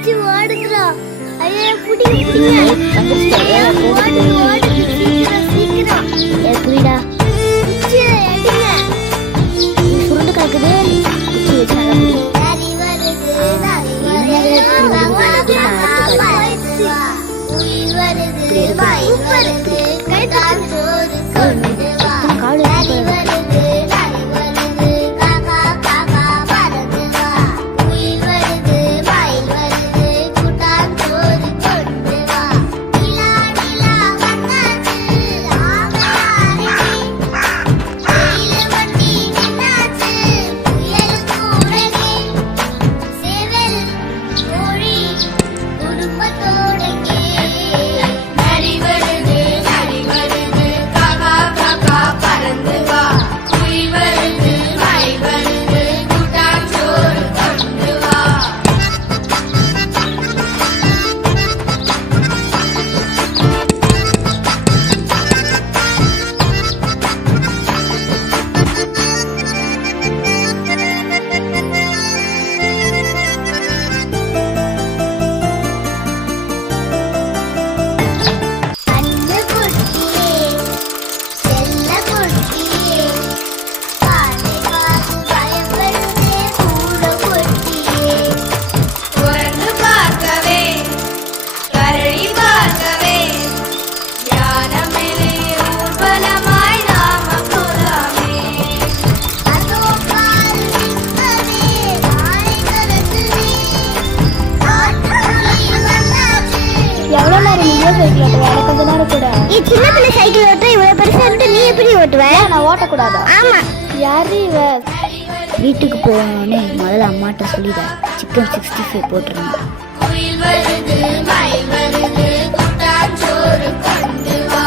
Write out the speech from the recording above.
பிடிச்சு ஓடுங்கடா. ஐயா புடிங்க. ஓடு ஓடு சீக்கிரம் சீக்கிரம். புடிடா. பிடிச்சு எடுங்க. சுருண்டு கிடக்குது. பிடிச்சு வச்சு நல்லா புடி. நரி வருது நரி வருது. உயிர் வருது மயில் வருது. கைதான் சோறு கொண்டு வா. நரி வருது நரி வருது. காக்கா காக்கா வருது வா. உயிர் வருது மயில் வருது. கூட்டான் சோறு கொண்டு வா. நிலா நிலா வந்தாச்சு ஆகாரி. வெயில் வண்டி நின்னாச்சு புயல் கூடவே. சேவல் கோழி குடும்பத்தோடங்கே. நரி வருது காக்கா காக்கா பறந்து வா. உயிர் வருது மயில் வருது. கூட்டான் சோறு கொண்டு வா. அண்ணு குட்டியே செல்ல குட்டியே. பானை பார்த்து பயம் வருதே கூட குட்டியே. குரங்கு பார்க்கவே கரடி பார்க்கவே. யானமிலே ஊர்வலமாய் நாம போலாமே. அதோ பால் நிற்பதே நாளை கருத்துவே. காட்டுக்குள்ளே வந்தாச்சு. எவ்வளவு நேரம் நீங்க சைக்கிள் ஓட்டுவ? எனக்கு கொஞ்ச நேரம் கூட. நீ சின்ன பிள்ளை சைக்கிள் ஓட்ட இவ்வளவு பெருசா இருந்து நீ எப்படி ஓட்டுவ? நான் ஓட்டக்கூடாதா? ஆமா. யாரு இவ? வீட்டுக்கு போகணுன்னே முதல்ல அம்மாட்ட சொல்லிட சிக்கன் 65 போட்டுருந்தேன். உயிர் வருது மயில் வருது. கூட்டான் சோறு கொண்டு வா.